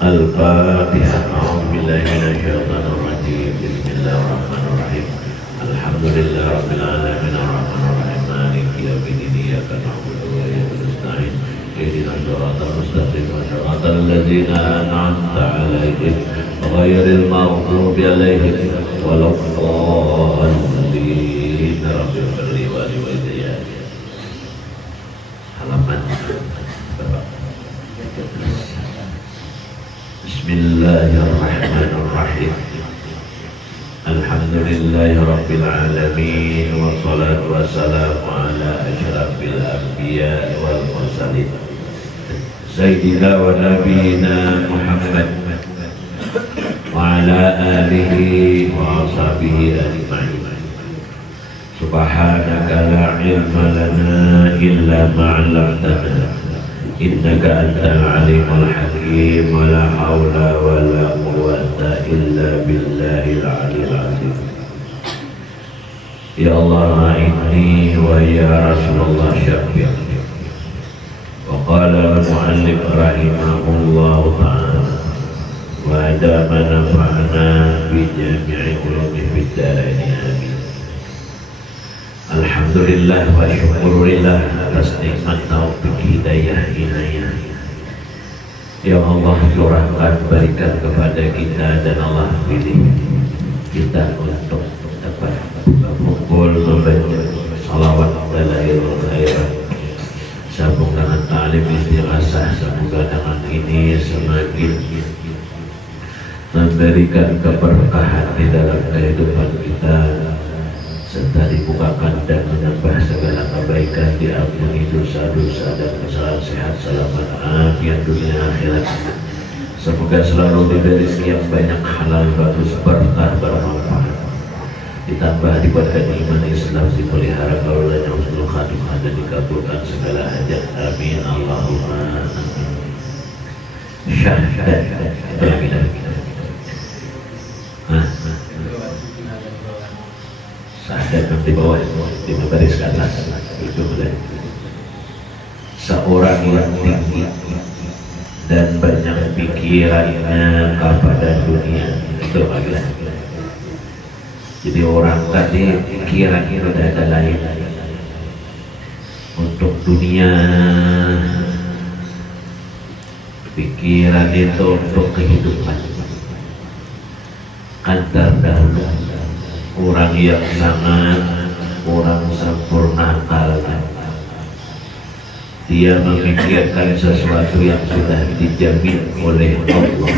الفاتحة. أعوذ بالله من الشيطان الرجيم. بسم الله الرحمن الرحيم. الحمد لله رب العالمين الرحمن الرحيم مالك يوم الدين إياك نعبد وإياك نستعين اهدنا الصراط المستقيم صراط الذين أنعمت عليهم غير المغضوب عليهم ولا الضالين. رب اغفر لي ولوالدي. Halaman Bismillahirrahmanirrahim. Alhamdulillahi rabbil alamin wassalatu wassalamu ala asyrafil anbiya wal mursalin sayyidina wa nabiyina Muhammad wa ala alihi wa ashabihi ajma'in. Subhanaka la ilma lana illa ma 'allamtana innaka antal alimul hakim wa la haula wa la quwwata illa billahil aliyil azim. Ya Allah inni wa ya Rasulullah syafi'ni. Wa qala al-mu'allif rahimahullah ta'ala wa adama nafa'na bi jami'i ulumi fid darain amin. Alhamdulillah wa syukurillah atas nikmat taufik hidayah inayah. Ya Allah, curahkan berikan kepada kita dan Allah pilih kita untuk dapat berkumpul membaca salawat dalailul khairat. Sambung dengan ta'lim istighasah, semoga dengan ini semakin memberikan keberkahan di dalam kehidupan kita, serta dibukakan dan menambah segala kebaikan, diampuni dosa-dosa dan kesalahan, sehat selamat afiat dunia akhirat. Semoga selalu diberi rezeki yang banyak, halal, bagus, berkah, bermanfaat, ditambah diberikan iman Islam, dipelihara kaulan yang husnul khatimah dan dikabulkan segala hajat. Amin Allahumma amin. Syahdan dan di bawah di baris ke atas itu mulai. Seorang yang tinggi dan banyak pikirannya kepada dunia itu adalah. Jadi orang tadi pikiran itu ada lain untuk dunia, pikiran itu untuk kehidupan. Kantar dahulu orang yang sangat kurang sempurna akalnya, dia memikirkan sesuatu yang sudah dijamin oleh Allah.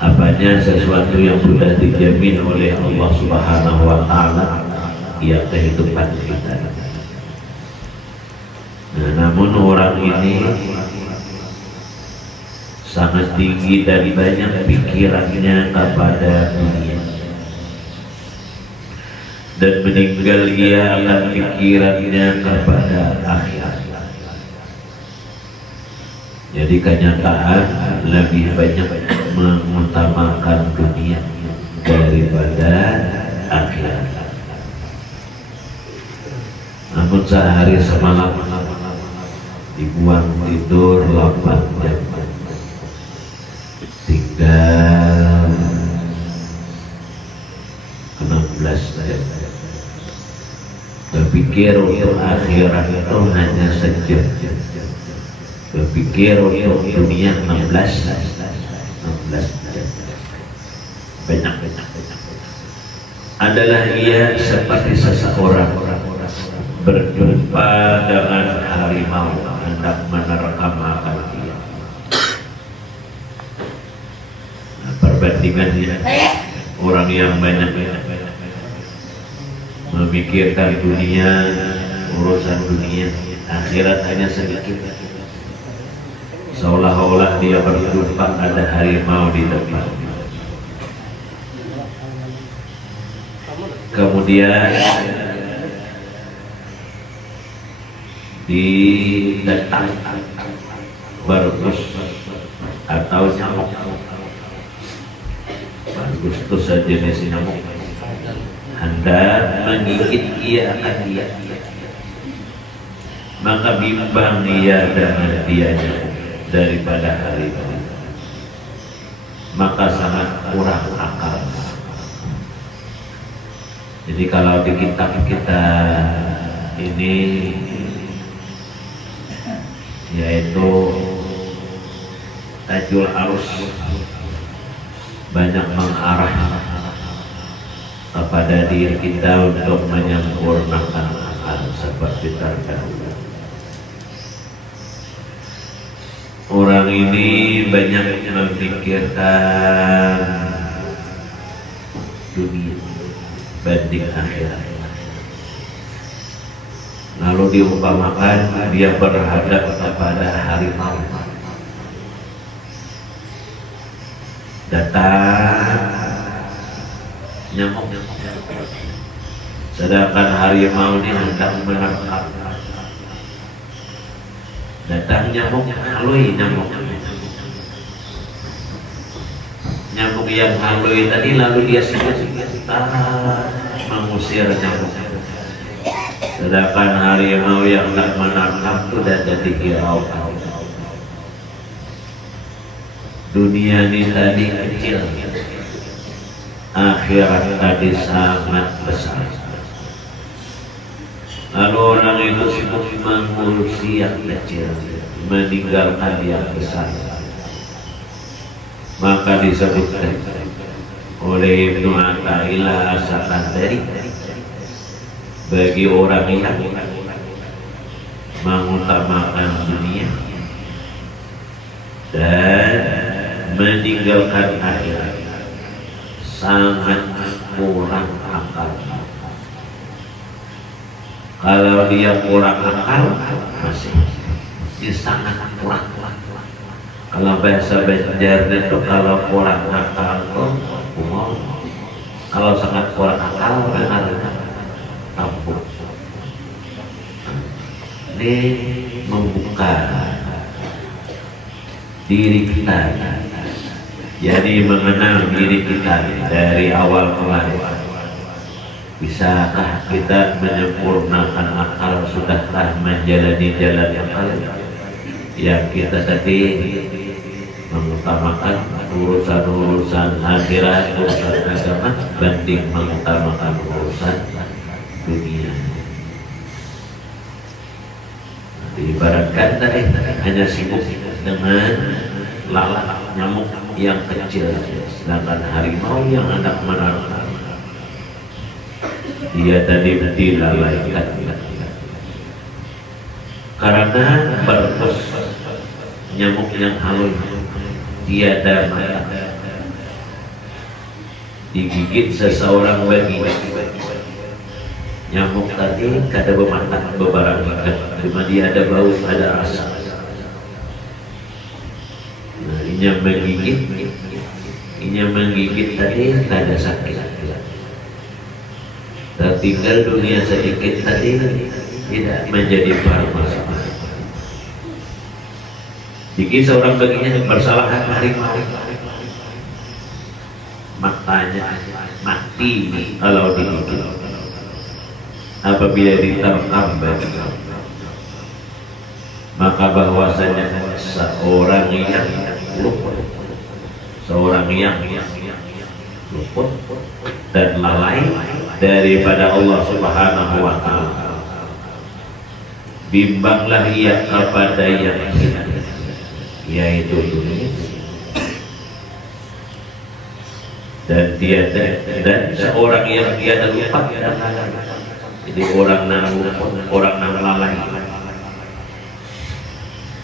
Apanya sesuatu yang sudah dijamin oleh Allah Subhanahu wa Ta'ala, ya kehidupan kita. Nah, namun orang ini sangat tinggi dan banyak pikirannya kepada dunia, dan meninggal ia akan pikirannya kepada akhirat. Jadi kenyataan lebih banyak mengutamakan dunia daripada akhirat. Namun sehari semalam dibuang tidur 8 jam, tinggal 16 jam. Berpikir untuk akhirat itu hanya sejam, berpikir untuk dunia 16 jam. Banyak. Adalah ia seperti seseorang berjumpa dengan harimau hendak menerkam makan dia. Nah, perbandingannya orang yang banyak memikirkan dunia, urusan dunia, akhirat hanya sedikit. Seolah-olah dia berjumpa ada harimau di depan. Kemudian didatang bergus atau nyamuk. Bergus itu sejenis nyamuk, hendak menggigit ia akan dia. Maka bimbang ia dengan dianya daripada harimau. maka sangat kurang akal. Jadi kalau di kitab kita ini yaitu Tajul Arus banyak mengarah kepada diri kita untuk menyempurnakan akal seperti terdahulu. Orang ini banyak memikirkan dunia banding akhirat. Lalu diumpamakan dia berhadap kepada harimau. Datang nyamuk, sedangkan harimau ini hendak menangkap. Datang nyamuk, halui nyamuk. Nyamuk yang halui tadi lalu dia mengusir nyamuk. Sedangkan harimau yang hendak menangkap itu sudah dikirau. Dunia ini tadi kecil, akhirat tadi sangat besar. Lalu orang itu sibuk mengurusi yang kecil, meninggalkan yang besar. Maka disebutkan oleh Ibnu Athaillah As-Sakandari, bagi orang yang mengutamakan dunia dan meninggalkan akhirat sangat kurang akal. Kalau dia kurang akal masih sangat kurang. Kalau bahasa Banjar itu kalau kurang akal kalau sangat kurang akal benar kampung. Ini membuka diri kita, jadi mengenal diri kita dari awal kemarin. Bisakah kita menyempurnakan akal? Sudahkah menjalani jalan yang lain? Yang kita tadi mengutamakan urusan-urusan akhirat, urusan agama banding mengutamakan urusan dunia. Ibaratkan tadi hanya sibuk dengan lalat nyamuk yang kecil, sedangkan harimau yang hendak menangkap dia tadi dilalaikan karena berpus nyamuk yang halus tiada mata, digigit seseorang bagi nyamuk tadi kada bermata bebarang ikan, cuma dia ada bau, ada rasa. Nah, inya menggigit tadi kada sakit. Tertinggal dunia sedikit tadi tidak menjadi masalah. Jika seorang baginya bersalah harimau, matanya mati kalau digigit. Apabila diterkam baginya, maka bahwasanya seorang yang luput, dan lalai daripada Allah Subhanahu wa Ta'ala, bimbanglah ia kepada yang hina, yaitu dunia, dan seorang yang tiada lupa dan lalai. Jadi orang yang lalai,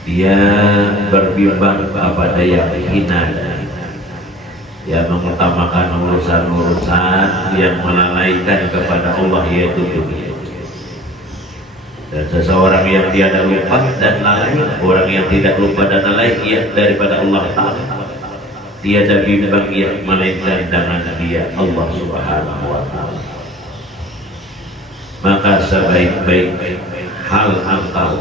dia berbimbang kepada yang hina, yang mengutamakan urusan-urusan yang melalaikan kepada Allah, yaitu dunia. Dan seseorang yang tiada lupa dan lalai, orang yang tidak lupa dan lalai ia daripada Allah Ta'ala, tiada bimbang ia melainkan dengan dia Allah Subhanahu wa Ta'ala. Maka sebaik-baik hal engkau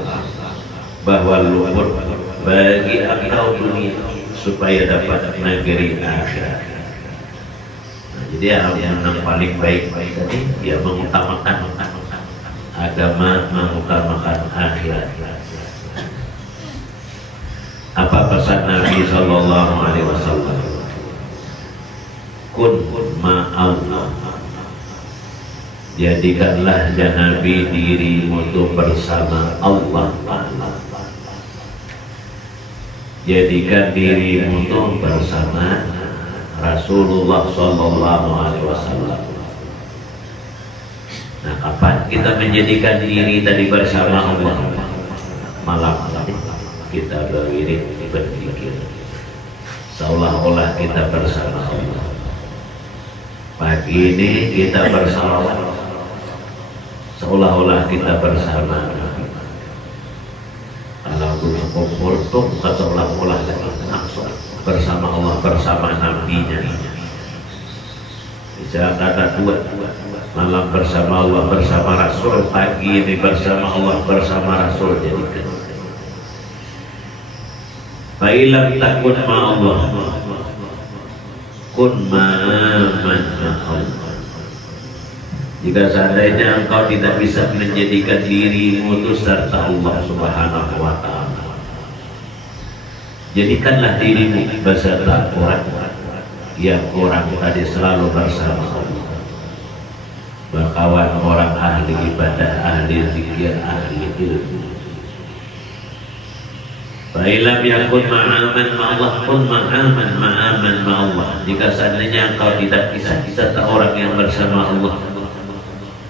bahwa luput bagi engkau dunia supaya dapat negeri akhirat. Nah, jadi yang paling baik tadi dia mengutamakan agama, mengutamakan akhirat. Apa pesan Nabi Sallallahu Alaihi Wasallam? kun ma'allah, jadikanlah ya Nabi dirimu itu bersama Allah. Jadikan dirimu itu bersama Rasulullah Sallallahu Alaihi Wasallam. Nah, kapan kita menjadikan diri tadi bersama Allah? Malam kita berwirid, berzikir, seolah-olah kita bersama Allah. Pagi ini kita bersalawat, seolah-olah kita bersama. Kalau kumpul tuh bukan seolah-olah langsung bersama Allah, bersama Nabi-Nya. Bisa kata dua, malam bersama Allah, bersama Rasul, pagi ini bersama Allah, bersama Rasul. Jadikan fa'ilam takun ma'allah kun ma'aman ma'allah. Jika seandainya engkau tidak bisa menjadikan dirimu itu serta Allah Subhanahu wa ta'ala, jadikanlah dirimu beserta orang yang orang tadi selalu bersama Allah, berkawan orang ahli ibadah, ahli zikir, ahli ilmu. Fa'ilam yakun ma'aman ma'allah kun ma'aman ma'allah. Jika seandainya engkau tidak bisa serta orang yang bersama Allah,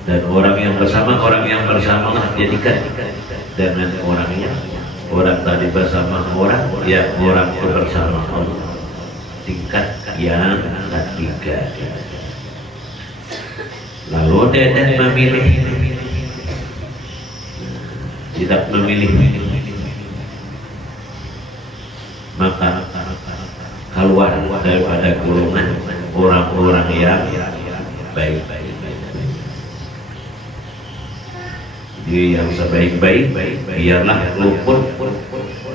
dan orang yang bersama Allah, jadikan dengan orang tadi bersama orang yang orang itu bersama Allah. Tingkat yang ketiga. Lalu Deden memilih, tidak memilih, maka keluar daripada golongan orang-orang yang baik-baik. Dia yang sebaik-baik biarlah luput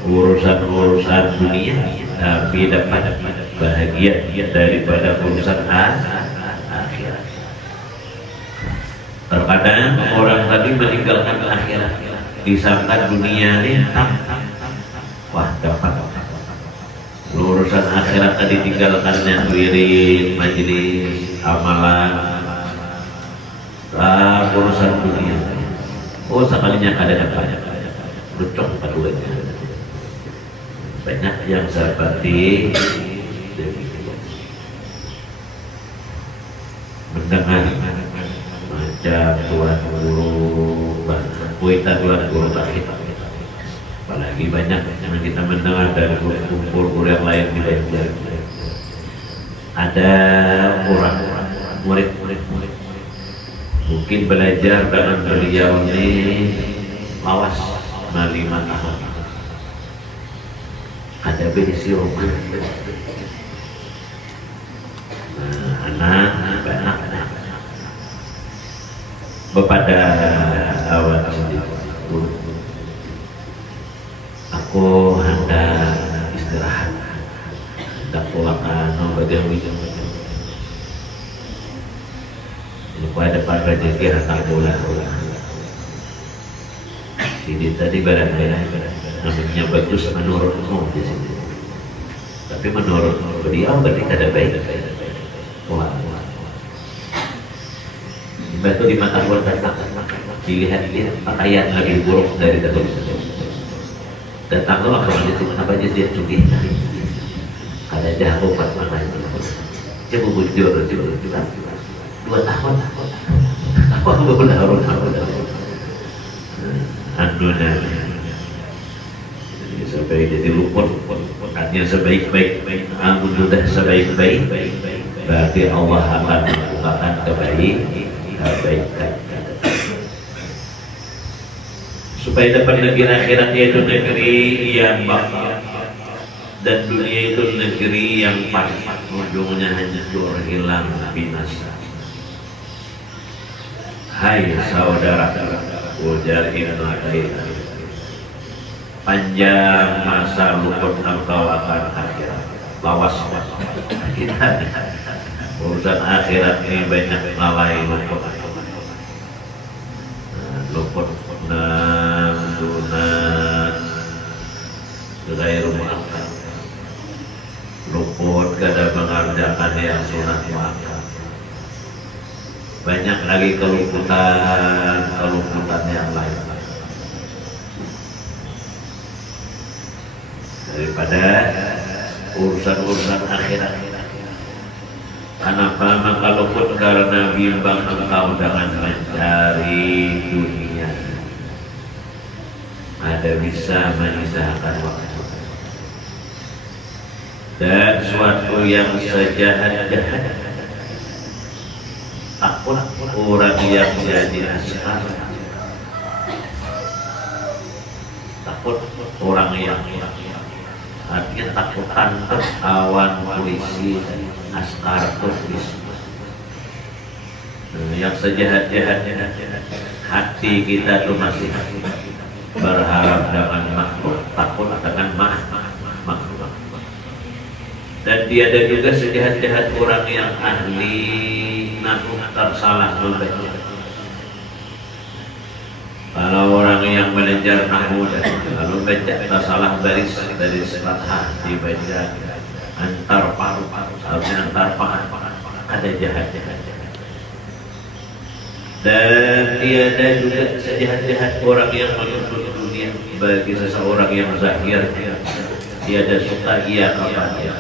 urusan-urusan dunia, tapi dapat bahagia daripada urusan akhirat. Terkadang orang tadi meninggalkan akhirat, disangka dunia ini wah dapat urusan akhirat tadi tinggalkannya, wirid, majelis, amalan, urusan dunia. Oh, sekalinya ada lucok paduanya. Banyak yang seperti mendengar macam tuan guru, kuita tuan guru tadi. Apalagi banyak yang kita mendengar dari guru yang lain di belajar. Ada orang murid mungkin belajar dengan beliau ini lawas 5 tahun. Ada berisi rumah, anak bepada awal aku hendak istirahat, hendak pulang bagian lupa depan rezeki hendak pulang. Ini tadi barang-barang namanya bagus menurutmu di sini, tapi menurut beliau berarti ada baik. Wah, batu di mata buat datang, dilihat-lihat pakaian lebih buruk dari tadi. Datanglah ke masjid, kenapa aja dia curi? Ada jahat buat makan. Coba bujur juga. 2 tahun. Apa benar? Anunya sampai jadi luput, artinya sebaik-baik, amun sudah sebaik-baik, berarti Allah akan melakukan kebaikan. Supaya dapat negeri akhirat yaitu negeri yang bakal, dan dunia itu negeri yang pasti ujungnya hancur, hilang, binasa. Hai saudara, ujar Ibnu Qayyim, panjang masa luput engkau akan akhirat. Lawas kita urusan akhirat ini banyak lalai luput. Luput sunat ghairu muakkad, luput kada mengerti mengerjakan yang sunat muakkad. Banyak lagi keluputan yang lain daripada urusan-urusan akhirat. Kenapa? Maka luput karena bimbang engkau dengan mencari dunia. Ada bisa menyisahkan waktu dan suatu yang sejahat-jahat. Takut orang yang jadi askar, takut orang yang artinya takut tangkap awan polisi askar tulis. Yang sejahat-jahatnya hati kita tuh masih berharap dengan makhluk, takut dengan makhluk. Dan tiada juga sejahat-jahat orang yang ahli nahu tersalah membaca. Kalau orang yang belajar nahu dan kalau baca tersalah baris fathah dibaca antar paru, harusnya antar paha, ada jahat-jahat. Dan tiada juga sejahat-jahat orang yang menuntut dunia. Bagi seseorang yang zahir tiada suka ia kepada.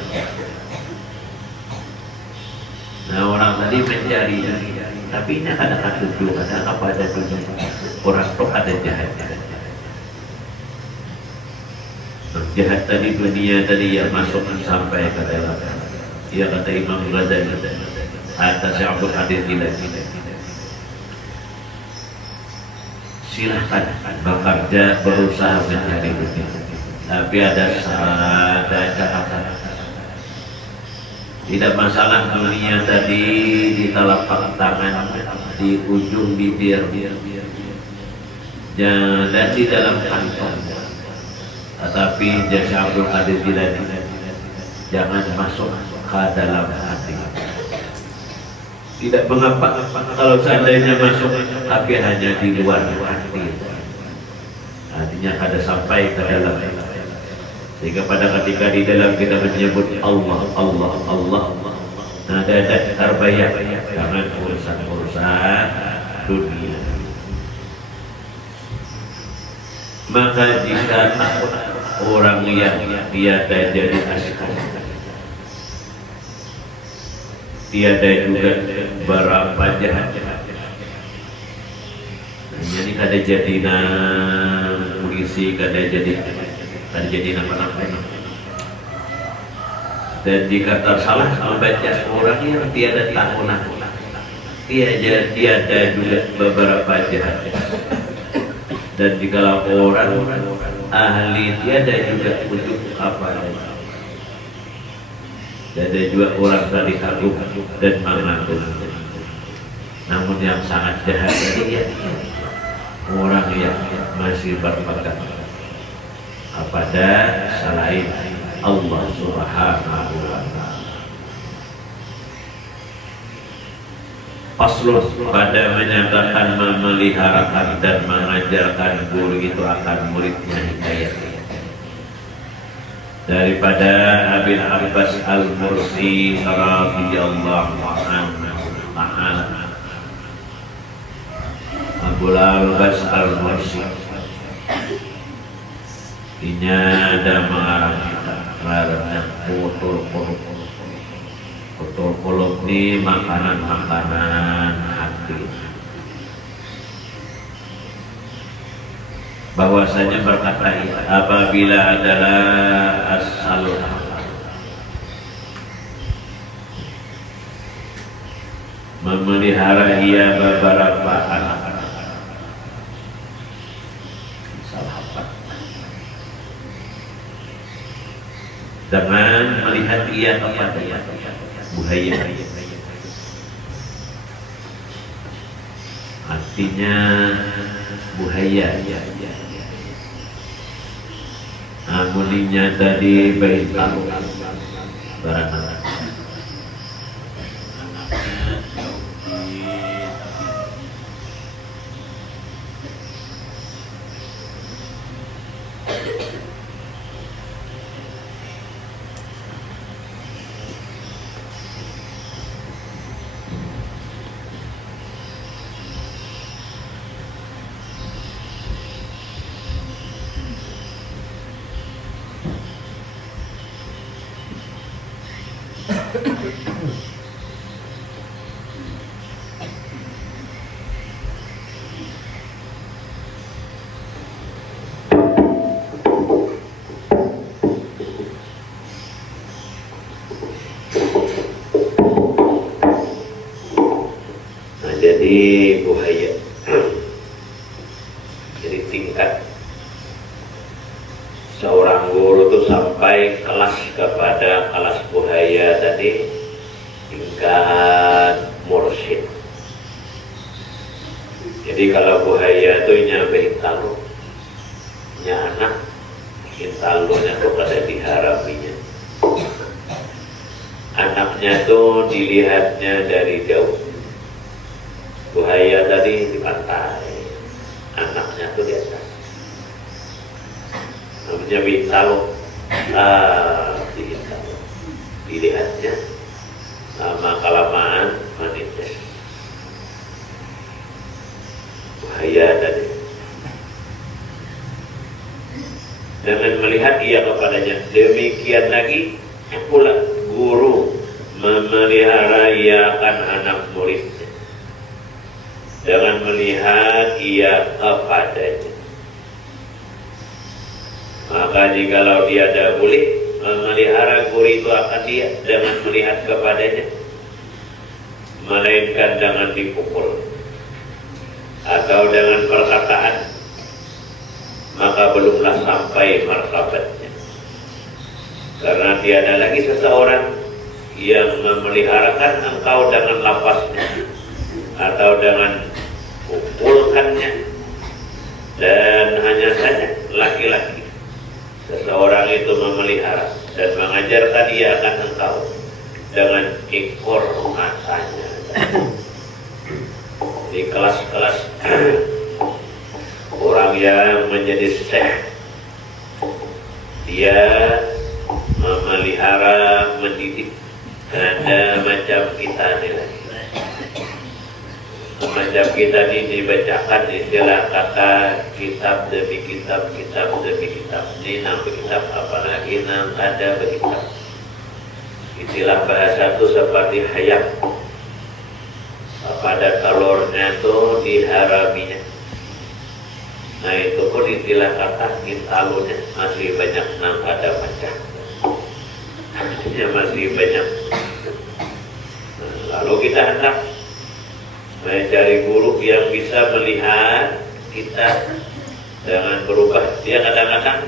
Nah orang tadi mencari, tapi ini ada tujuan, ada kepada dunia. Orang itu ada jahat. Jahat tadi dunia tadi yang masuk sampai ke dalam. Ia kata Imam Ghazali atas Abdul Hadir Jilani, silahkan bekerja berusaha mencari dunia, tapi ada catatan. Tidak masalah dunia tadi di telapak tangan, di ujung bibir, dan di dalam kantong. Tetapi jasa Abdul Qadir Jilani, jangan masuk ke dalam hati. Tidak mengapa kalau seandainya masuk, tapi hanya di luar hati. Artinya ada sampai ke dalam. Sehingga pada ketika di dalam kita menyebut Allah, Allah, Allah, nah ada terbayar jangan urusan-urusan dunia. Maka jika orang yang tiada jadi asyik, tiada juga berapa jahat. Jadi kada jadi polisi, kada jadi nama-nama. Dan jika tersalah membaca orang yang tiada tahu tiada juga beberapa jahat. Dan jika orang ahli tiada juga untuk apa. Tiada juga orang tadi kagum dan mengaku. Namun yang sangat jahat tadi orang yang masih berpegang kepada selain Allah Subhanahu wa ta'ala. Paslon pada menyatakan memeliharakan dan mengajarkan guru itu akan muridnya hidayah. Daripada Abil Abbas Al-Mursi radhiyallahu anhu ta'ala, Abul Abbas Al-Mursi inya ada mengarang kita karena kotor ini makanan hati. Bahwasanya berkata apabila adalah asal memelihara ia beberapa anak dengan melihat ia kepada buhaya, artinya buhaya amulinya tadi baik tahu barang Jadi buhaya. Jadi tingkat seorang guru itu sampai kelas kepada kelas buhaya tadi tingkat mursyid. Jadi kalau buhaya itu nyampe talu, anak talunya itu pada diharaminya. Anaknya tuh dilihatnya dari jauh. Buhaya tadi di pantai, anaknya tuh di atas. Namanya bintalo, dilihatnya lama kelamaan manites. Buhaya tadi. Dengan melihat ia kepadanya, demikian lagi pula guru memelihara ia akan anak muridnya. Dengan melihat ia kepadanya. Maka jikalau dia ada boleh memelihara guru itu akan dia dengan melihat kepadanya, melainkan dengan dipukul atau dengan perkataan, maka belumlah sampai martabatnya. Karena tiada lagi seseorang yang memeliharakan engkau dengan lapasnya atau dengan pukulkannya, dan hanya saja laki-laki seseorang itu memelihara dan mengajarkan ia akan engkau dengan ekor matanya. Di kelas-kelas orang yang menjadi syekh, dia memelihara, mendidik. Ada macam kita nilai. Macam kita ini dibacakan istilah kata kitab demi kitab, kitab demi kitab. Ini nama kitab, apalagi nama ada berkitab. Istilah bahasa itu seperti hayam. Pada telurnya itu diharaminya. Nah itu pun istilah kata intalunya masih banyak nama ada macam. Artinya masih banyak. Nah, lalu kita hendak mencari guru yang bisa melihat kita dengan berubah. Dia kadang-kadang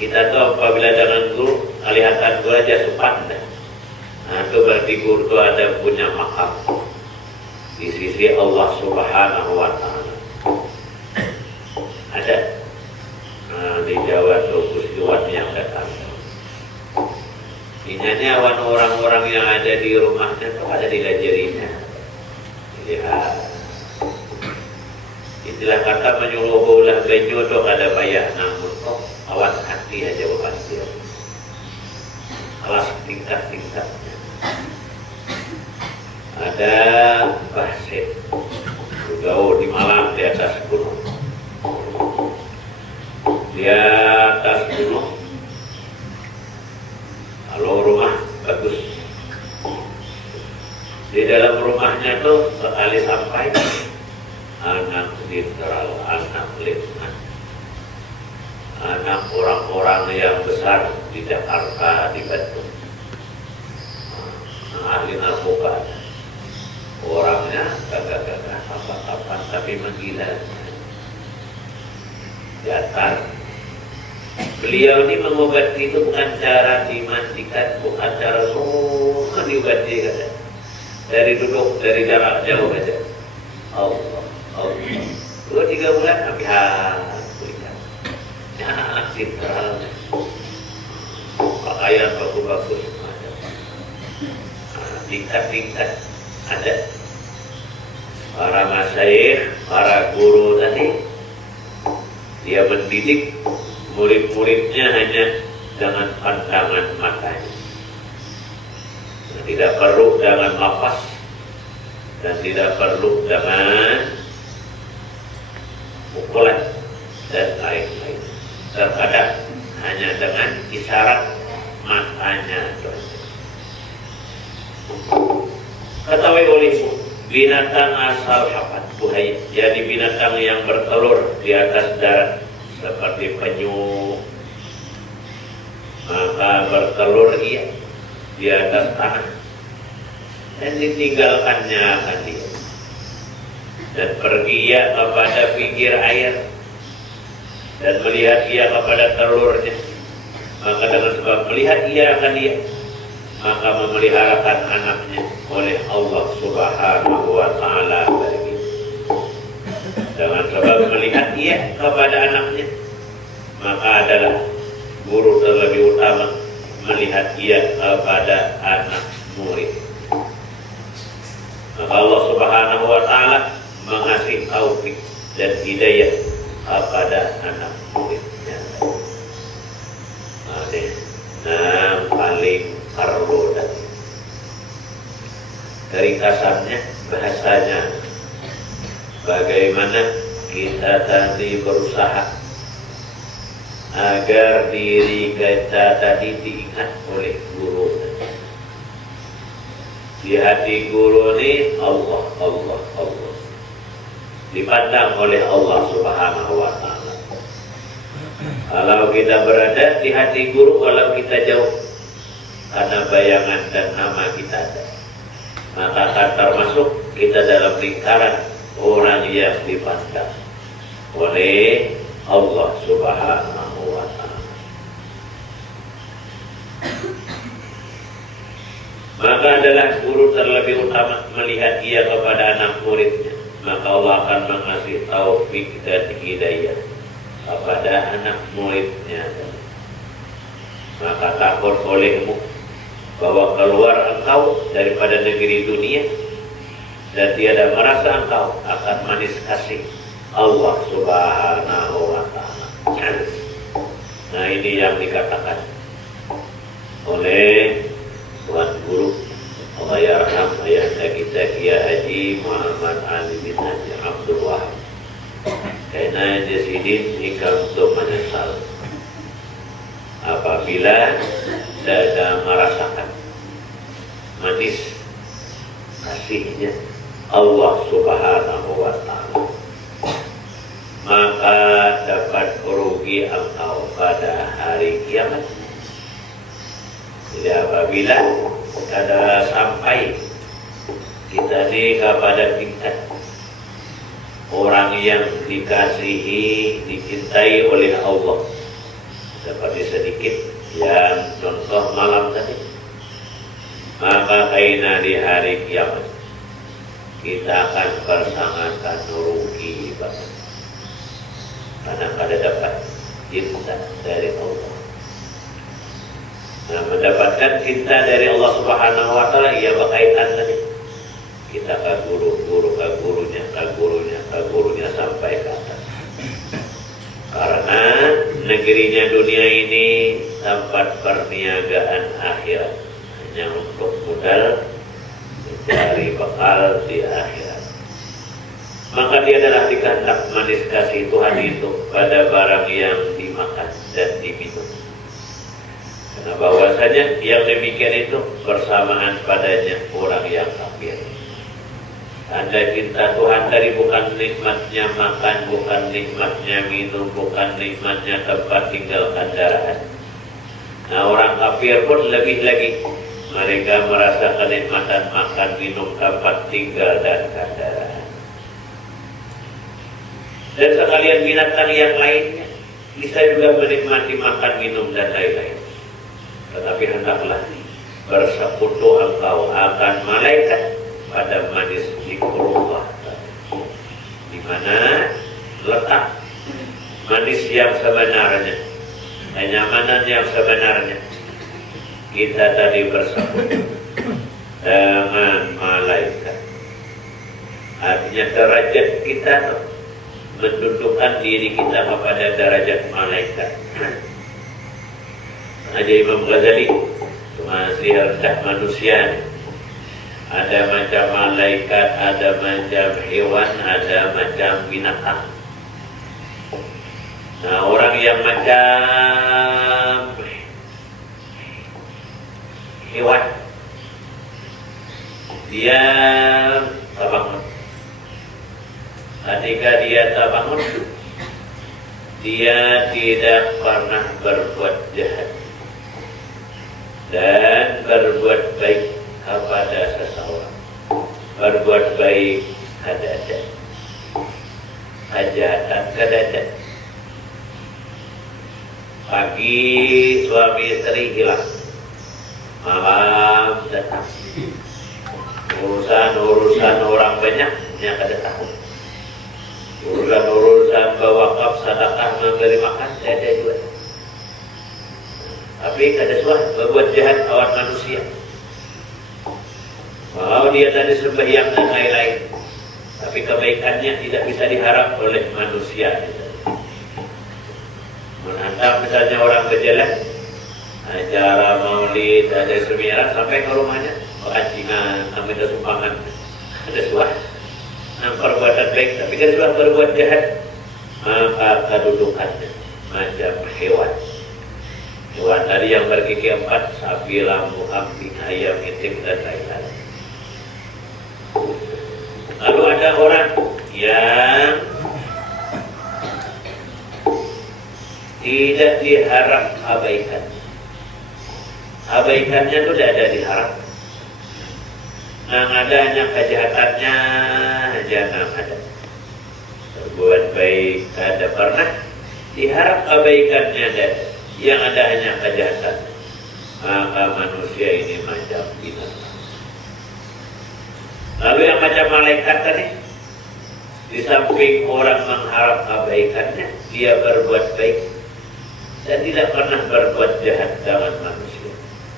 kita tuh apabila dengan guru, kelihatan guru aja sopan. Nah itu berarti guru itu ada punya makam di sisi Allah Subhanahu wa Ta'ala. Ada di Jawa tuh Kustiwan yang datang. Ini awan orang-orang yang ada di rumahnya tuh ada di gajerinya. Lihat. Itulah kata menyuruh ulah benjo tuh ada bayar, namun kok awan hati aja bukan dia. Kelas tingkat-tingkatnya. Ada Basit Gau di Malang di atas gunung. Di atas gunung, kalau rumah bagus. Di dalam rumahnya tuh sekali sampai anak literal, anak litman, anak orang-orang yang besar di Jakarta, di Bandung, ahli narkoba. Orangnya gagah-gagah apa-apa tapi menggila. Datar. Beliau ini mengobati itu bukan cara dimandikan, bukan cara semua diobati kata. Dari duduk, dari jarak jauh aja. Allah, Allah. 2-3 bulan habis kuliah. Ya, sintral. Pakaian bagus-bagus. Tingkat-tingkat ada. Para masyayikh, para guru tadi, dia mendidik murid-muridnya hanya dengan pandangan matanya. Tidak perlu dengan lafaz dan tidak perlu dengan pukulan dan lain-lain. Terkadang hanya dengan isyarat matanya. Ketahui olehmu, binatang asal hapat buhaya, jadi binatang yang bertelur di atas darat seperti penyu, maka bertelur ia di atas tanah dan ditinggalkannya akan dia. dan pergi ia kepada pinggir air dan melihat ia kepada telurnya, maka dengan sebab melihat ia akan dia, maka memeliharakan anaknya oleh Allah Subhanahu wa Ta'ala bagi. Dengan sebab melihat ia kepada anaknya, maka adalah guru terlebih utama melihat ia kepada anak murid. Maka Allah Subhanahu wa Ta'ala mengasih taufik dan hidayah kepada anak muridnya. Nah, paling perlu dan ringkasannya bahasanya bagaimana kita tadi berusaha agar diri kita tadi diingat oleh guru. Di hati guru ini Allah, Allah, Allah. Dipandang oleh Allah Subhanahu wa Ta'ala. Kalau kita berada di hati guru, kalau kita jauh karena bayangan dan nama kita ada, maka akan termasuk kita dalam lingkaran orang yang dipandang oleh Allah Subhanahu wa Ta'ala. Maka adalah guru terlebih utama melihat ia kepada anak muridnya, maka Allah akan mengasih taufik dan hidayah kepada anak muridnya. Maka takut olehmu bahwa keluar engkau daripada negeri dunia dan tiada merasa engkau akan manis kasih Allah Subhanahu wa Ta'ala. Nah, ini yang dikatakan oleh Tuan Guru Allah yarham ayahnya kita Kiai Haji Muhammad Ali bin Haji Abdul Wahab. Karena disidin nikah untuk menyesal apabila dada merasakan manis kasihnya Allah Subhanahu wa Ta'ala, maka dapat rugi engkau pada hari kiamat. Jadi apabila ada sampai kita ini kepada tingkat orang yang dikasihi, dicintai oleh Allah, seperti sedikit yang contoh malam tadi, maka kaina di hari kiamat kita akan bersangatkan rugi banget, karena kada dapat cinta dari Allah. Nah, mendapatkan cinta dari Allah Subhanahu wa Ta'ala, ia berkaitan tadi kita ke guru ke gurunya sampai ke atas. Karena negerinya dunia ini tempat perniagaan akhirat, hanya untuk modal mencari bekal di akhirat. Maka dia adalah dikehendak manis kasih Tuhan itu pada barang yang dimakan dan diminum. Karena bahwasanya yang demikian itu bersamaan padanya orang yang kafir. Tanda cinta Tuhan dari bukan nikmatnya makan, bukan nikmatnya minum, bukan nikmatnya tempat tinggal kendaraan. Nah, orang kafir pun lebih lagi, mereka merasa kenikmatan makan, minum, tempat tinggal dan kendaraan. Dan sekalian binatang yang lainnya bisa juga menikmati makan, minum dan lain-lain. Tetapi hendaklah bersekutu engkau akan malaikat pada manis zikrullah, di mana letak manis yang sebenarnya, kenyamanan yang sebenarnya. Kita tadi bersekutu dengan malaikat, artinya derajat kita mendudukkan diri kita kepada derajat malaikat. Aja Imam Ghazali masih rendah manusia. Ada macam malaikat, ada macam hewan, ada macam binatang. Nah, orang yang macam hewan, dia terbangun. Ketika dia terbangun, dia tidak pernah berbuat jahat dan berbuat baik kepada seseorang, berbuat baik ada-ada. kejahatan kedadak. Pagi suami istri hilang, malam datang. Urusan orang banyak yang kada tahu. Urusan bewakaf, sedekah, memberi makan ada juga. Tapi kada suah berbuat jahat awal manusia. Walau dia tadi sembahyang dan lain-lain, tapi kebaikannya tidak bisa diharap oleh manusia. Menantang misalnya orang berjalan, acara maulid, ada seminar, sampai ke rumahnya, keancingan, ambil sumbangan, ada suah. Perbuatan baik, tapi kan sudah berbuat jahat, maka kedudukannya macam hewan. Hewan tadi yang bergigi 4, sapi, lambu, kambing, ayam, itik, dan lain-lain. Lalu ada orang yang tidak diharap abaikan. Abaikannya itu tidak ada diharap. Yang adanya kejahatannya jangan ada. Berbuat baik ada pernah diharap kebaikannya ada. Yang ada hanya kejahatan. Maka manusia ini macam binatang. Lalu yang macam malaikat tadi, di samping orang mengharap kebaikannya, dia berbuat baik dan tidak pernah berbuat jahat dengan manusia.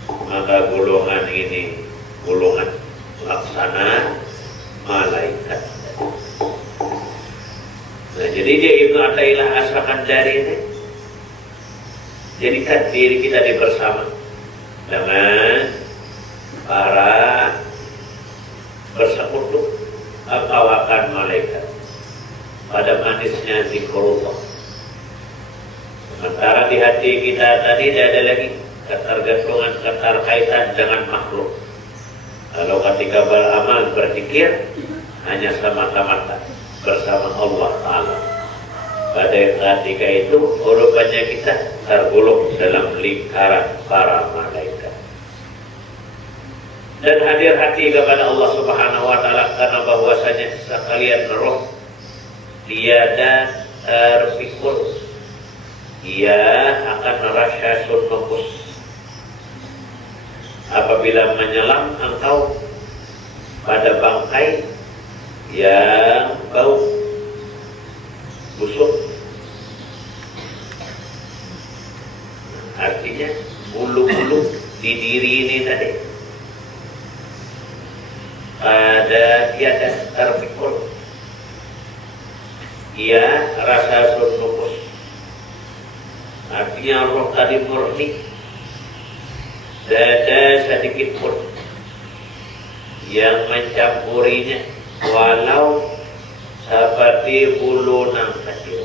Maka golongan ini golongan laksana malaikat. Nah, jadi dia Ibnu Athaillah As-Sakandari ini jadikan diri kita di bersama dengan para bersekutu kawakan malaikat pada manisnya zikrullah. Sementara di hati kita tadi tidak ada lagi ketergantungan, keterkaitan dengan makhluk. Kalau ketika beramal berzikir hanya semata-mata bersama Allah Ta'ala. Pada ketika itu rupanya kita tergolong dalam lingkaran para malaikat. Dan hadir hati kepada Allah Subhanahu wa Ta'ala karena bahwasanya sekalian roh dia dan terpikul, ia akan merasa nufus. Apabila menyelam engkau pada bangkai yang bau busuk, artinya bulu-bulu di diri ini tadi ada tiada terpikul, ia rasa nufus, artinya roh tadi murni, tidak ada sedikit pun yang mencampurinya, walau seperti bulu nang kecil.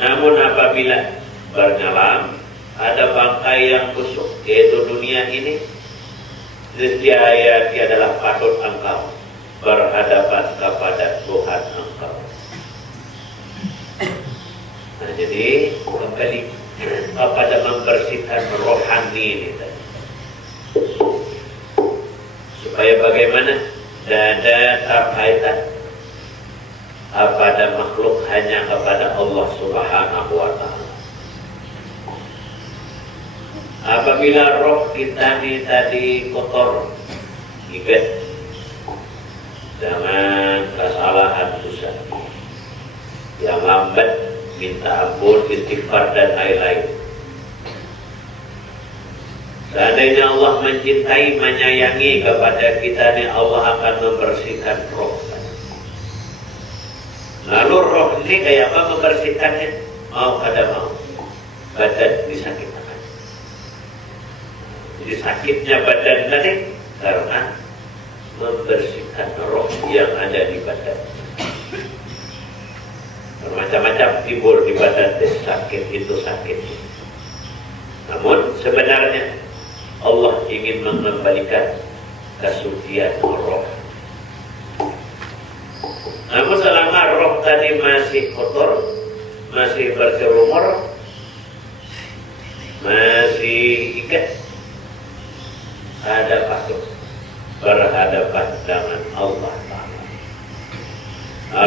Namun apabila bernyelam ada bangkai yang busuk, yaitu dunia ini, niscaya adalah patut engkau berhadapan kepada Tuhan engkau. Nah, jadi kembali kepada membersihkan rohani ini tadi. Supaya bagaimana dada terkaitan pada makhluk hanya kepada Allah Subhanahu wa Ta'ala. Apabila roh kita ini tadi kotor, ingat dengan kesalahan dosa yang lambat minta ampun, istighfar dan lain-lain. Seandainya Allah mencintai, menyayangi kepada kita ini, Allah akan membersihkan roh. Lalu roh ini kayak apa membersihkannya? Mau kada mau, badan disakitkan. Jadi sakitnya badan tadi karena membersihkan roh yang ada di badan. Macam-macam timbul di badan, sakit itu sakit. Namun sebenarnya Allah ingin mengembalikan kesucian roh. Namun selama roh tadi masih kotor, masih berkerumur, masih ikat, ada patut berhadapan dengan Allah Ta'ala.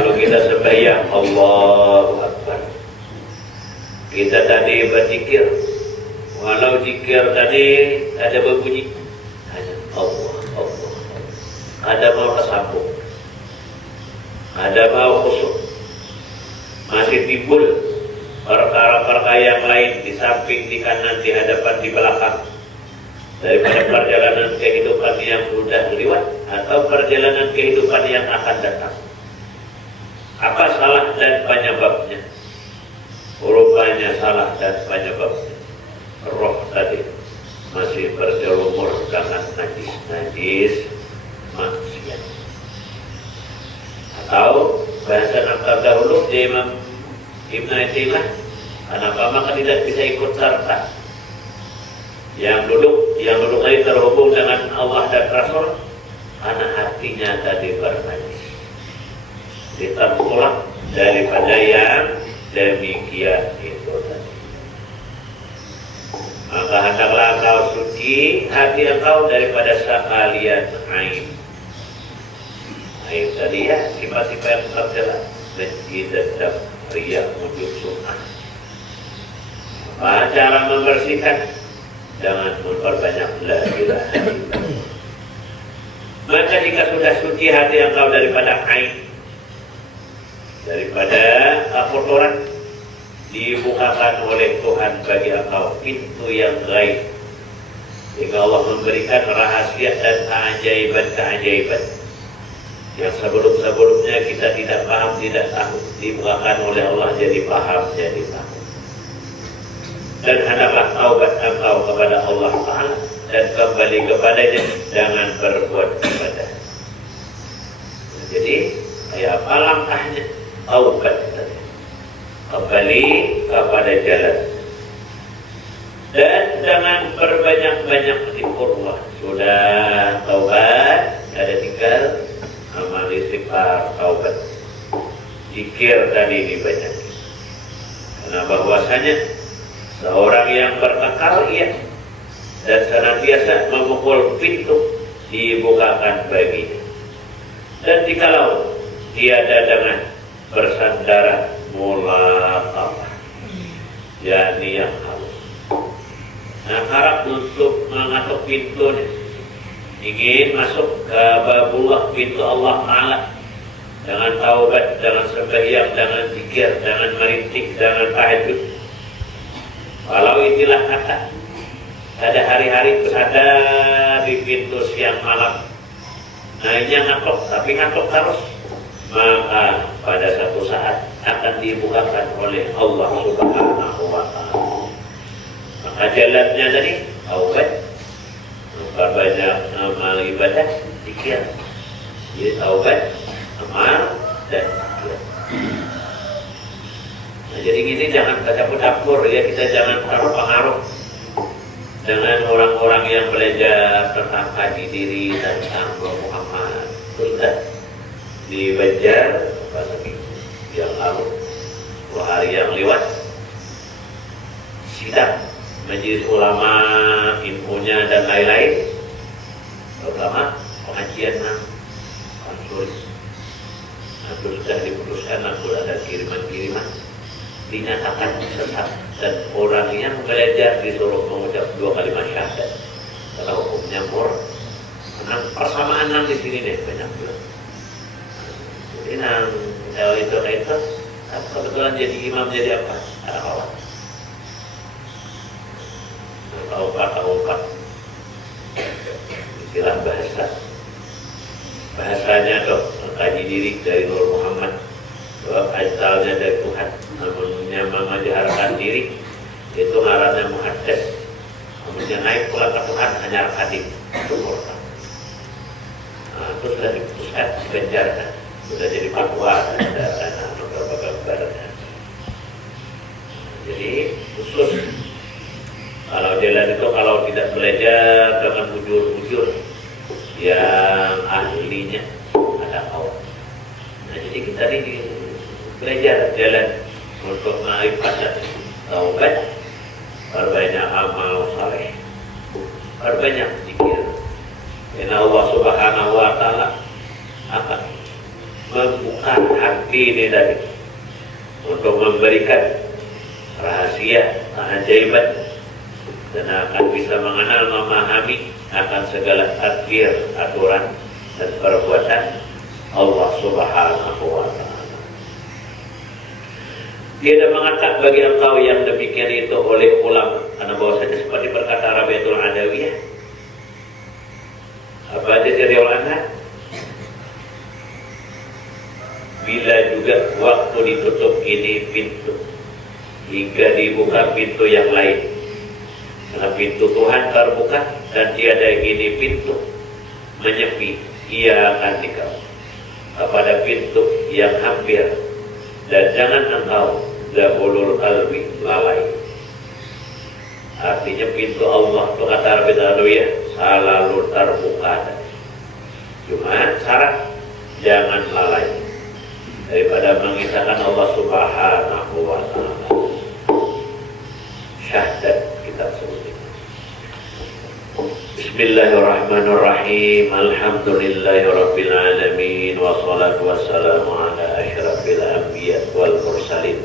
Kalau kita sembahyang Allahu Akbar, kita tadi berzikir, walau zikir tadi ada berbunyi, ada Allah, Allah, ada mau tersambung, ada mau khusyuk, masih timbul perkara-perkara yang lain di samping, di kanan, di hadapan, di belakang, daripada perjalanan kehidupan yang sudah lewat atau perjalanan kehidupan yang akan datang. Apa salah dan penyebabnya? Rupanya salah dan penyebabnya roh tadi masih bergelumur dengan najis maksiat. Atau bahasa nakal dahulu di Imam Ibn Taimiyah, kenapa maka tidak bisa ikut serta yang duduk tadi terhubung dengan Allah dan Rasul, karena hatinya tadi bernajis. Ditolak daripada yang demikian itu tadi. Maka hendaklah engkau suci hati engkau daripada sekalian aib. Aib tadi ya, sifat-sifat yang tercela, benci, dendam, riya, ujub, sum'ah. Apa cara membersihkan? Jangan memperbanyak la ilaha illallah. Maka jika sudah suci hati engkau daripada aib, daripada kotoran, dibukakan oleh Tuhan bagi engkau pintu yang gaib, sehingga Allah memberikan rahasia dan keajaiban-keajaiban yang sebelum-sebelumnya kita tidak paham, tidak tahu, dibukakan oleh Allah jadi paham, jadi tahu. Dan hendaklah taubat engkau kepada Allah Ta'ala dan kembali kepadanya, jangan berbuat ibadah. Jadi apa langkahnya? Taubat tadi, kembali kepada jalan, dan jangan berbanyak-banyak zikrullah. Sudah taubat, ada tinggal amal istighfar, taubat, zikir tadi dibanyak. Karena bahwasanya seorang yang bertakal ia dan senantiasa memukul pintu, dibukakan baginya. Dan jikalau tiada dengan bersandara mulaqabah, yakni yang halus. Nah, harap untuk mengatuk pintu nih, ingin masuk ke babullah, pintu Allah Ta'ala, dengan taubat, dengan sembahyang, dengan zikir, dengan merintik, dengan tahajud. Kalau itulah kata, ada hari-hari ada di pintu siang malam, naiknya ngatok, tapi ngatok terus, maka pada satu saat akan dibukakan oleh Allah Subhanahu wa Ta'ala. Maka jalannya tadi taubat, memperbanyak amal ibadah, zikir. Jadi taubat, amal dan zikir. Nah, jadi gini, jangan campur-campur ya, kita jangan terpengaruh dengan orang-orang yang belajar tentang kaji diri tentang Muhammad. Sudah dibajar pada minggu yang lalu, 2 hari yang lewat, sidang majelis ulama, infonya dan lain-lain, terutama pengajian konsul. Itu sudah diputuskan, langsung ada kiriman-kiriman, dinyatakan sesat, dan orang yang belajar disuruh mengucap 2 kalimat syahadat. Kalau hukumnya menang persamaan di sini deh banyak juga. Jadi kalau itu kebetulan jadi imam, jadi apa? Ada kawan. Taubat, istilah bahasanya dok, mengkaji diri dari Nur Muhammad, bahwa asalnya dari Tuhan, namunnya mengajarkan diri itu ngarannya muhaddas, namunnya naik pula ke Tuhan hanya hadir itu Quran. Nah, itu sudah diputuskan, dibenjarkan, sudah jadi fatwa, ada beberapa gambarnya. Jadi khusus kalau jalan itu, kalau tidak belajar dengan bujur-bujur yang ahlinya ada kawan. Nah, jadi kita ini belajar jalan untuk ma'rifat, taubat, perbanyak amal saleh, perbanyak zikir. Karena Allah Subhanahu wa Ta'ala akan membuka hati ini tadi untuk memberikan rahasia keajaiban dan akan bisa mengenal, memahami akan segala takdir, aturan dan perbuatan Allah Subhanahu wa Ta'ala. Tiada mengatakan bagi engkau yang demikian itu oleh ulama, karena bahwasanya seperti berkata Rabi'atul Adawiyah, apa aja dari ulama, bila juga waktu ditutup ini pintu hingga dibuka pintu yang lain, karena pintu Tuhan terbuka dan tiada ini pintu menyepi, ia akan dikau kepada pintu yang hampir, dan jangan engkau dahulul qalbi lalai. Artinya pintu Allah itu kata Rabbi Ta'ala selalu terbuka, cuma syarat jangan lalai daripada mengisahkan Allah Subhanahu wa Ta'ala. Syahdat kita sebut. Bismillahirrahmanirrahim. Alhamdulillahirabbil alamin wassalatu wassalamu ala asyrafil anbiya wal mursalin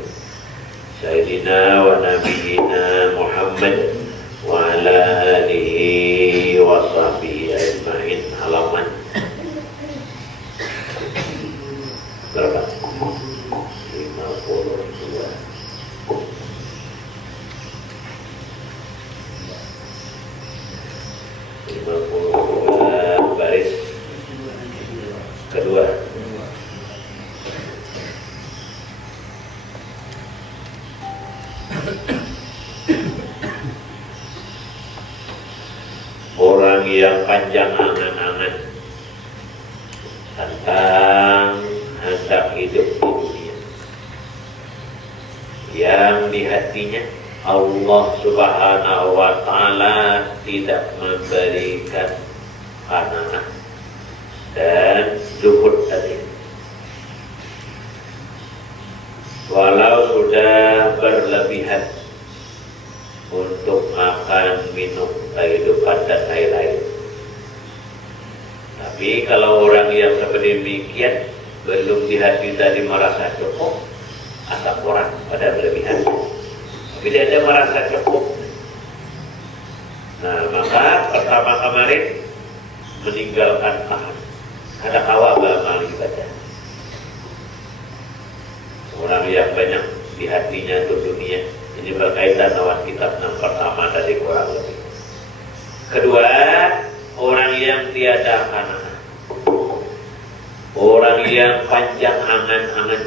sayyidina wa nabiyyina Muhammad wa ala alihi wa sahbihi ajma'in. Halaman berapa? 52. Baris kedua. Orang yang panjang angan-angan tentang hendak hidup di dunia, yang di hatinya Allah Subhanahu wa Ta'ala tidak memberikan qanaah dan zuhud tadi. Walau sudah berlebihan untuk makan, minum, kehidupan dan lain-lain, tapi kalau orang yang seperti demikian belum di hati tadi merasa cukup, asap orang pada berlebihan, tidak ada merasa cukup. Nah, maka pertama kemarin meninggalkan tahan, ada kawa amal ibadah. Orang yang banyak di hatinya itu dunia, ini berkaitan dengan kitab yang pertama tadi kurang lebih. Kedua, orang yang tiada qanaah, orang yang panjang angan-angan,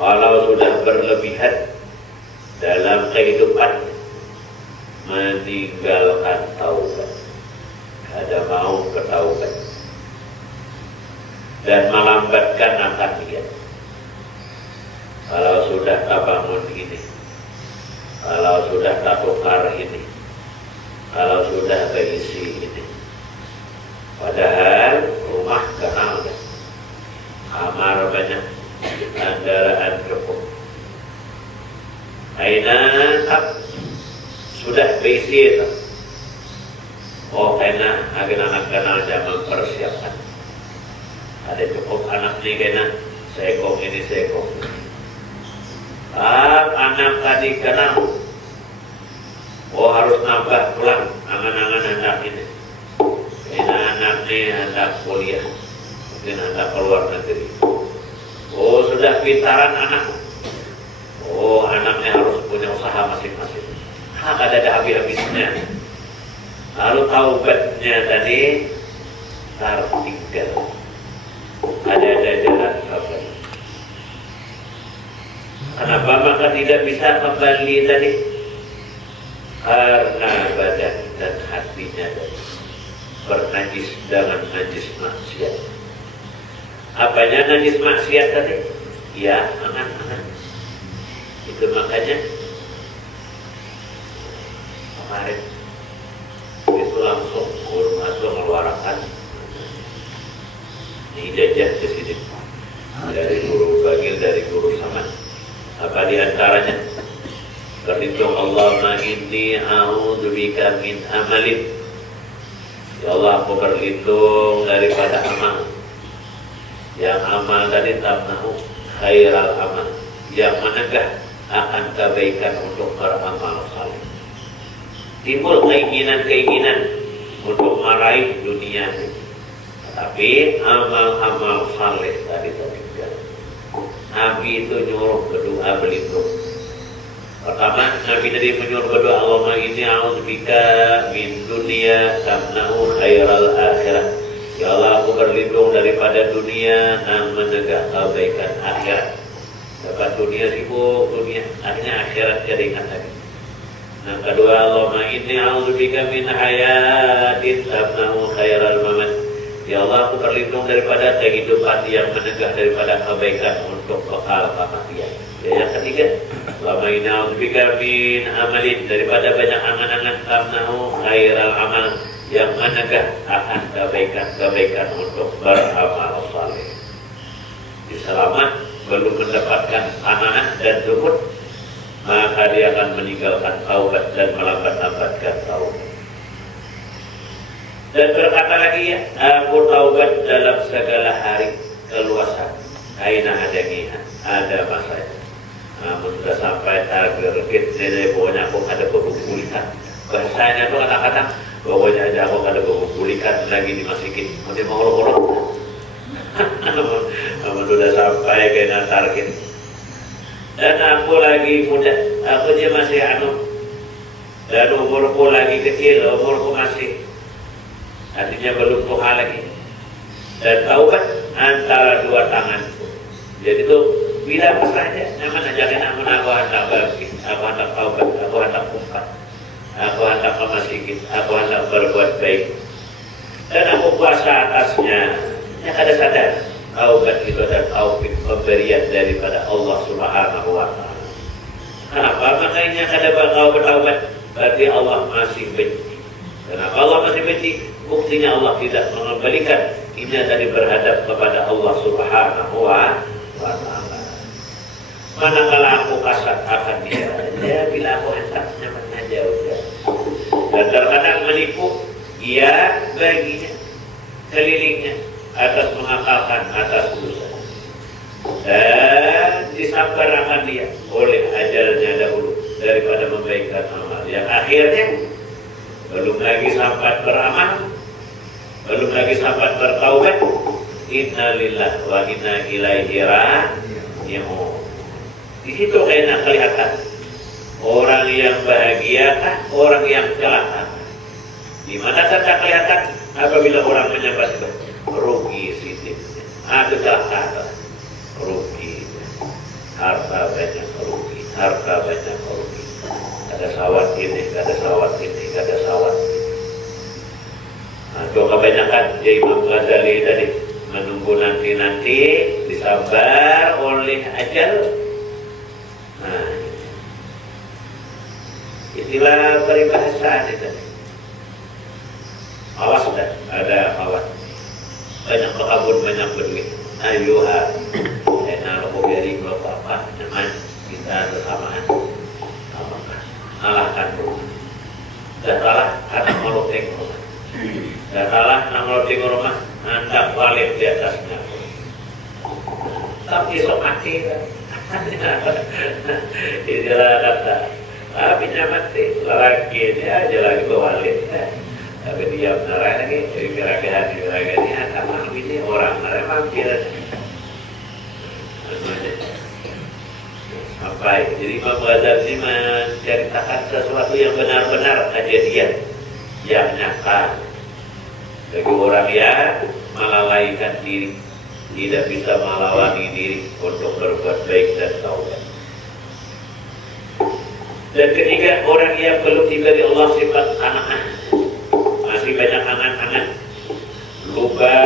walau sudah berlebihan dalam kehidupan, meninggalkan taubat, ada mau ketaubat dan melambatkan akan niat. Kalau sudah tak bangun ini, kalau sudah tak tukar ini, kalau sudah berisi ini, padahal rumah kenal, kamar banyak, kendaraan cukup, anak sudah berisi itu. Oh, karena anak kenal jangan mempersiapkan. Ada cukup anak nih kena seekor ini seekor. Anak tadi kenal. Oh, harus nambah pulang angan-angan anak ini. Karena anak ini anak kuliah, mungkin anak keluar negeri. Oh, sudah pintaran anak. Oh, anaknya harus punya usaha masing-masing. Ada habis-habisnya. Lalu taubatnya tadi tertinggal. Ada jalan kabar. Kenapa maka tidak bisa kembali tadi? Karena badan dan hatinya tadi bernajis dengan najis maksiat. Apanya najis maksiat tadi? Ya, angan-angan. Itu makanya kemarin itu langsung mengeluarkan ijazah ke sini dari guru bagil, dari guru sama. Apa diantaranya? Berhitung Allahumma inni a'udzubika min amalin. Ya Allah, aku berlindung daripada amal Yang amal tadi tamnahu khairal amal, yang menegah akan kebaikan untuk beramal saleh. Timbul keinginan-keinginan untuk meraih dunia, tapi amal-amal saleh tadi tertinggal. Nabi itu nyuruh berdoa berlindung. Pertama, Nabi tadi menyuruh berdoa, Allahumma inni a'udzubika min dunya tamna'u khairal akhirah. Ya Allah, aku berlindung daripada dunia dan menegak kebaikan akhirat. Dapat dunia sibuk, dunia akhirnya akhirat jadi ingat lagi. Yang kedua, Allahumma inni a'udzubika min hayatin tamna'u khairal mamat. Ya Allah, aku berlindung daripada kehidupan yang menegak daripada kebaikan untuk bekal kematian. Yang ketiga, Allahumma inni a'udzubika min amalin, daripada banyak angan-angan tamna'u khairal amal, yang menegak akan kebaikan-kebaikan untuk beramal saleh. Selamat belum mendapatkan amanah dan zuhud, maka dia akan meninggalkan taubat dan melambat-lambatkan taubat. Dan berkata lagi, ya, aku taubat dalam segala hari keluasan. Aina adanya, ada masanya. Namun sudah sampai target jadi pokoknya aku ada bebulikan. Bahasanya itu kata-kata, pokoknya aja aku ada bebulikan lagi dimasukin. Mungkin mau horok-horok. Namun sudah sampai ke target. Dan aku lagi muda, aku aja masih dan umurku lagi kecil, umurku masih artinya belum tua lagi. Dan taubat antara dua tanganku. Jadi itu bila saja namun ajakin aku hendak bangkit, aku hendak taubat, aku hendak umpat, aku hendak memasikin, aku hendak berbuat baik. Dan aku puasa atasnya. Yang ada sadar taubat itu adalah taufik pemberian daripada Allah Subhanahu wa Ta'ala. Kenapa? Makanya kada bakal bertaubat, berarti Allah masih benci. Kenapa Allah masih benci? Buktinya Allah tidak mengembalikan. Ini tadi berhadap kepada Allah Subhanahu wa Ta'ala. Manakala aku kasar akan dia, ya bila aku hendak nyaman aja udah. Dan terkadang menipu, ia baginya, kelilingnya, atas mengakalkan atas dosa. Dan disabarkan dia oleh ajalnya dahulu daripada membaikkan amal. Yang akhirnya belum lagi sampai beramal, belum lagi sampai bertaubat. Inna lillahi wa inna ilaihi raji'un. Di situ kayaknya kelihatan orang yang bahagia kah, orang yang celaka. Di mana saja kelihatan apabila orang menyambat rugi sidik, kecelakaan, rugi, harta banyak rugi, harta banyak rugi. Ada sawat ini, ada sawat ini, ada sawat ini. Nah, itu kebanyakan ya Imam Ghazali tadi menunggu nanti disabar oleh ajal. Nah, istilah peribahasaan itu. Awas dah, ada awas. Banyak berkabun, banyak berduit. Ayuha, enak lo biari lo apa? Nyaman kita bersamaan. Apakah? Alahkan rumah. Dah salah, anak meloteng rumah. Dah salah, anak meloteng rumah. Anda balik di atasnya. Tapi esok mati kan. Inilah kata. Tapi mati. Lagi dia aja lagi balik. Tapi dia benar lagi. Kira-kira ini akan ini orang benar mampir. Sampai. Jadi Imam Ghazali menceritakan sesuatu yang benar-benar kejadian yang nyata. Bagi orang yang melalaikan diri, tidak bisa melawani diri untuk berbuat baik dan taubat. Dan ketiga, orang yang belum diberi Allah sifat anak, masih banyak angan-angan, lupa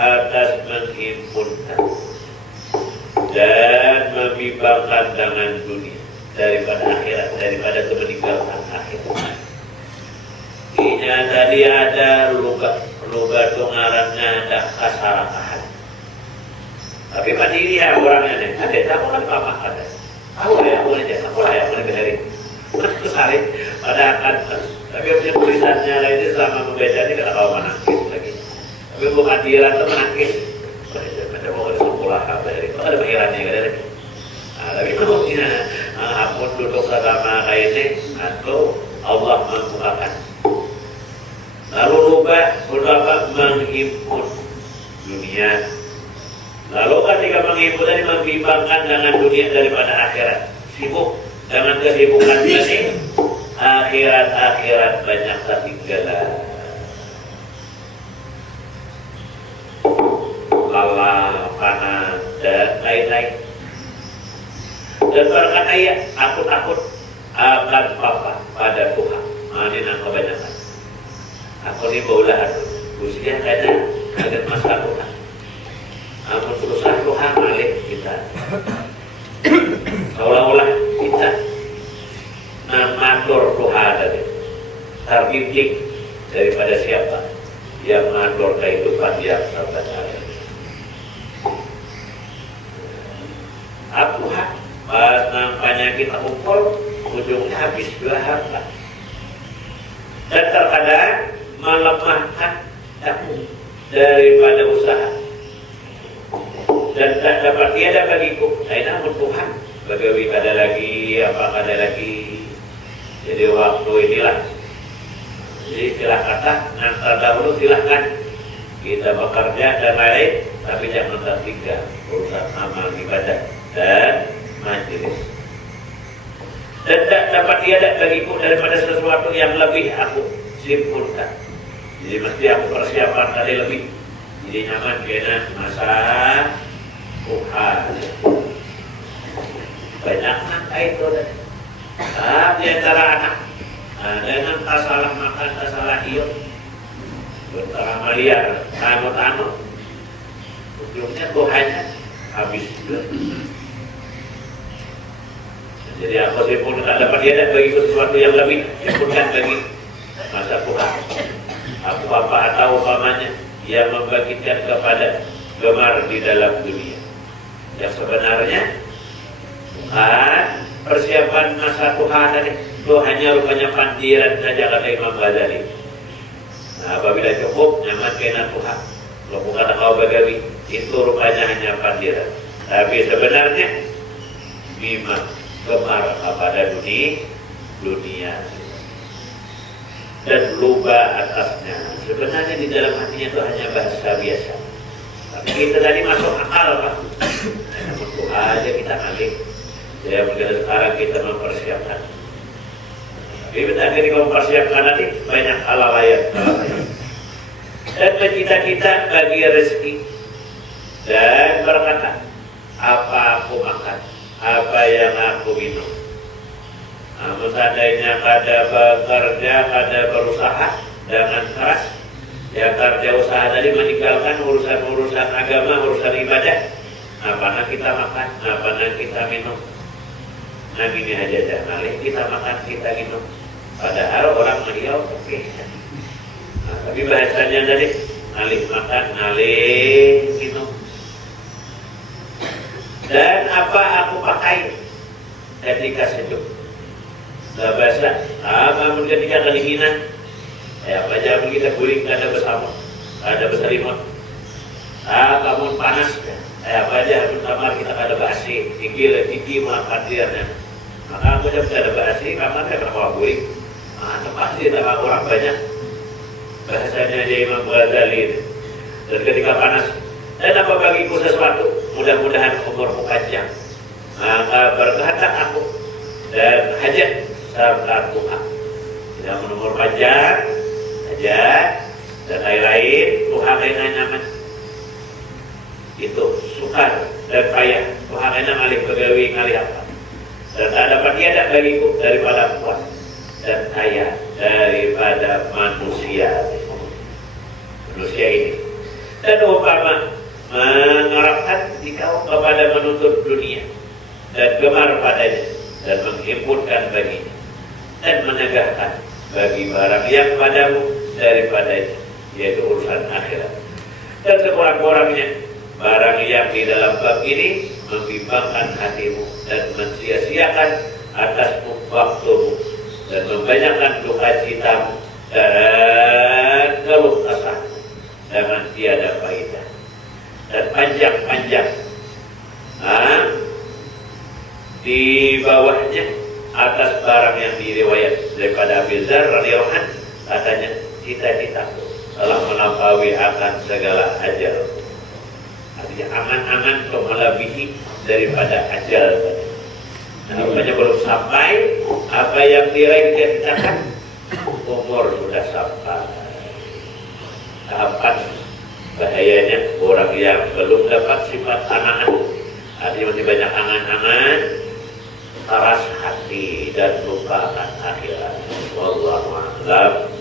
atas menghimpunkan dan membimbangkan dengan dunia daripada akhirat, daripada meninggalkan akhirat. Ini tadi ada luga tungarannya ada kasarakahan. Tapi mandiri ya orangnya nih. Ada aku kan apa ada. Aku lah yang boleh jadi, aku lah yang boleh beri. Sekali pada akan. Tapi punya tulisannya lain selama membaca ini kalau menangis lagi. Tapi bukan dia itu menangis. Ada mau ada sekolah apa dari itu ada pikirannya kan ada. Tapi kalau kita ampun duduk sama kayak ini atau Allah membukakan. Lalu lupa menghimpun dunia. Lalu ketika menghimpun tadi membimbangkan dengan dunia daripada akhirat. Sibuk dengan kesibukan ini akhirat banyak ketinggalan. Lelah, panas, dan lain-lain. Dan berkata ya, aku takut akan papa pada Tuhan. Ini kebanyakan. Aku ini baulah usia kayaknya agak masalah Tuhan. Aku berusaha Tuhan balik kita. Seolah-olah kita mengatur Tuhan tadi. Terdidik daripada siapa yang mengatur kehidupan yang sebenarnya. Aku pas nampaknya kita kumpul ujungnya habis juga harta dan terkadang melemahkan aku daripada usaha dan tak dapat tiada bagiku namun Tuhan bagawi ada lagi apa ada lagi. Jadi waktu inilah jadi istilah kata nanti dahulu silahkan kita bekerja dan lain tapi jangan tertinggal urusan amal ibadah dan majelis. Dan tak dapat tiada bagiku daripada sesuatu yang lebih aku simpulkan. Jadi mesti aku persiapan tadi lebih. Jadi nyaman kena masa Tuhan. Banyak angka itu dan di antara anak dengan tak salah makan, tak salah hidup bertara maliar, tamu-tamu ujungnya Tuhannya habis juga. Jadi aku simpul tak dapat tiada bagi sesuatu yang lebih simpulkan bagi masa Tuhan. Aku apa atau umpamanya yang membangkitkan kepada gemar di dalam dunia. Yang sebenarnya bukan persiapan masa Tuhan tadi. Itu hanya rupanya pandiran saja kata Imam Ghazali. Nah, apabila cukup nyaman kena Tuhan. Kalau bukan kau bagawi itu rupanya hanya pandiran. Tapi sebenarnya memang gemar kepada dunia dan lupa atasnya. Sebenarnya di dalam hatinya itu hanya bahasa biasa. Tapi kita tadi masuk akal Pak. Namun Tuhan aja kita ngalih. Ya mungkin sekarang kita mempersiapkan. Tapi benar ketika mempersiapkan nanti banyak hal lain. Dan mencita-cita bagi rezeki dan berkata apa aku makan, apa yang aku minum. Namun seandainya kada bekerja, kada berusaha dengan keras, ya kerja usaha tadi meninggalkan urusan-urusan agama, urusan ibadah. Apa kita makan, apa kita minum. Nah gini aja jangan kita makan, kita minum. Padahal orang beliau oke. Nah, tapi bahasanya tadi ngalih makan, ngalih minum. Dan apa aku pakai ketika sejuk. Gak basah, namun ketika kedinginan, apa aja kita guling, ada bersama, ada berselimut. Namun panas, apa aja harus kamar kita ada basi, tinggi makan dia. Maka aku jam ada basi, kamar saya berapa guling. Tempat dia tak orang banyak. Bahasanya dia Imam Ghazali. Dan ketika panas, dan apa bagiku sesuatu, mudah-mudahan umurmu panjang. Maka berkata aku dan hajat serta Tuhan tidak menumur panjang saja dan lain-lain Tuhan yang nyaman itu sukar dan kaya Tuhan yang ngalih begawi ngalih apa dan tak dapat tiada bagiku daripada kuat dan kaya daripada manusia ini dan umpama mengharapkan dikau kepada menuntut dunia dan gemar padanya dan menghimpunkan baginya dan menegakkan bagi barang yang padamu daripadanya yaitu urusan akhirat dan sekurang-kurangnya barang yang di dalam bab ini membimbangkan hatimu dan mensia-siakan atasmu waktumu dan membanyakkan duka citamu dan keluh kesahmu dengan tiada faedah dan Abi Dzar radhiyallahu anhu katanya cita-citaku telah melampaui akan segala ajal. Artinya angan-angan melebihi daripada ajal tadi. Namanya belum sampai apa yang diraih cita-citakan, umur sudah sampai. Tahapan bahayanya orang yang belum dapat sifat angan, artinya masih banyak angan-angan, keras hati dan lupa akan akhirat. Wallahu a'lam.